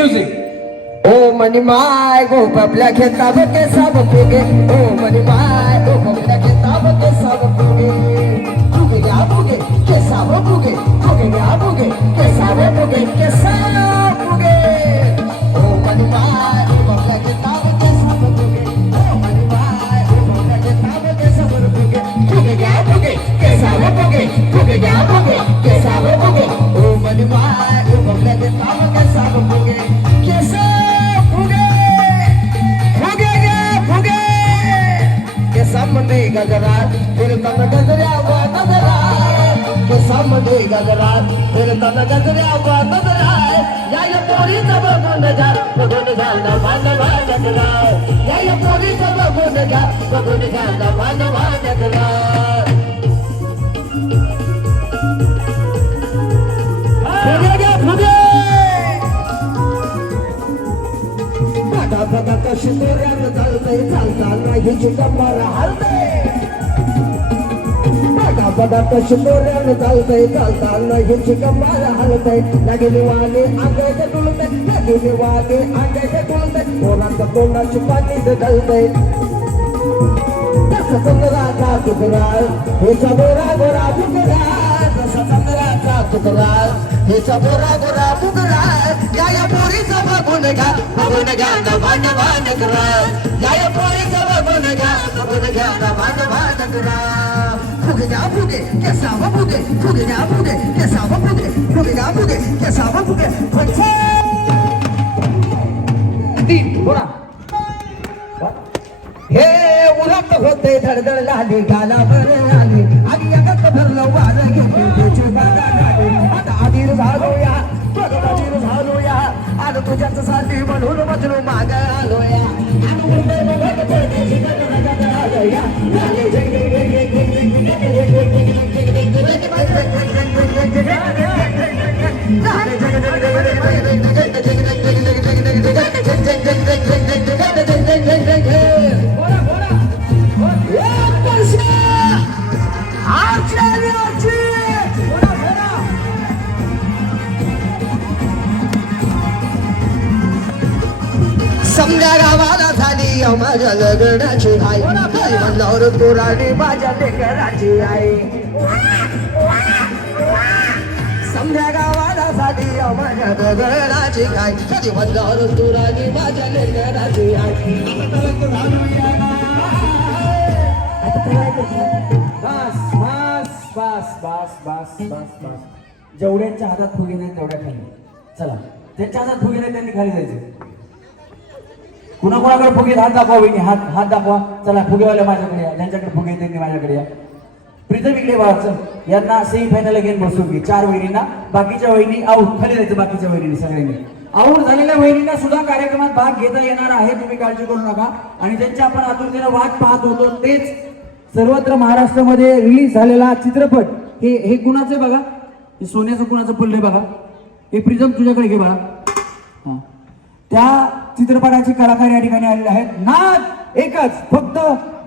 Music. Oh, money, my, go, but black and I'm a guest, I'm a Oh, money, my. गजरात फिरता गजऱ्या वा नजराय केसामध्ये गजरात फिरता गजऱ्या वा नजराय या या पोरीचा बघून घ्या बघून घालना मानवा गजराय या या पोरीचा बघून घ्या बघून घालना मानवा बघा बघा कशी दोऱ्यानं चालतंय चालताना हिची कंबर हलतंय बघा बघा कशी दोऱ्यानं चालतंय चालताना हिची कंबर हलतंय लगेली वाले अंगाचे डुलतंय लगेली वाले डुलतंय तोंडाची पाणी ढलतंय तसं चंद्राचा तुकडा हेचा हे गोरा बुगडा तसा तुकला सबोरा गोरा मुगरा या या सब गुनगा गुनगा ना भान भान करा। या या सब गुनगा गुनगा ना भान भान करा। कैसा कैसा कैसा हे उलट होते धडधड लाली, गाला भर आली आणि अगत भरलं वारं घेतली तुझ्याच साठी म्हणून मजलो माग आलोया Hey! समजा गावाला झाली माझ्या लग्नाची आई. म्हणल्यावर तुराणी माझ्या लेकराची आई. समजा गावाला झाली माझ्या लग्नाची आई. कधी म्हणल्यावर तुराणी माझ्या लेकराची आई. बस बस बस बस बस बस बस. जेवढ्यांच्या हातात फुगे नाही तेवढ्या खाली. चला. त्यांच्या हातात फुगे नाही त्यांनी खाली जायचं. कुणाकुणाकडे फुगे? हात दाखवा वहिनी हात हात दाखवा चला फुगेवाल्या माझ्याकडे या. ज्यांच्याकडे फुगे त्यांनी माझ्याकडे या. प्रीतम इकडे वाच यांना सेमी फायनल गेम बसून घे. चार वहिनींना. बाकीच्या वहिनी आऊट खाली जायचं बाकीच्या वहिनी सगळ्यांनी. आऊट झालेल्या वहिनींना सुद्धा कार्यक्रमात भाग घेता येणार आहे. तुम्ही काळजी करू नका. आणि ज्यांच्या आपण आतुरतेनं वाट पाहत होतो तेच सर्वत्र महाराष्ट्रामध्ये रिलीज झालेला चित्रपट. हे हे कुणाचं आहे बघा? हे सोन्याचं कुणाचं पडलंय बघा? हे प्रिझम तुझ्याकडे घे बघा. हा. त्या चित्रपटाचे कलाकार या ठिकाणी आलेले आहेत. नाद एकच फक्त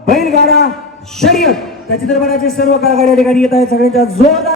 बैलगाडा शर्यत. त्या चित्रपटाचे सर्व कलाकार या ठिकाणी येत आहेत. सगळ्यांच्या जोरदार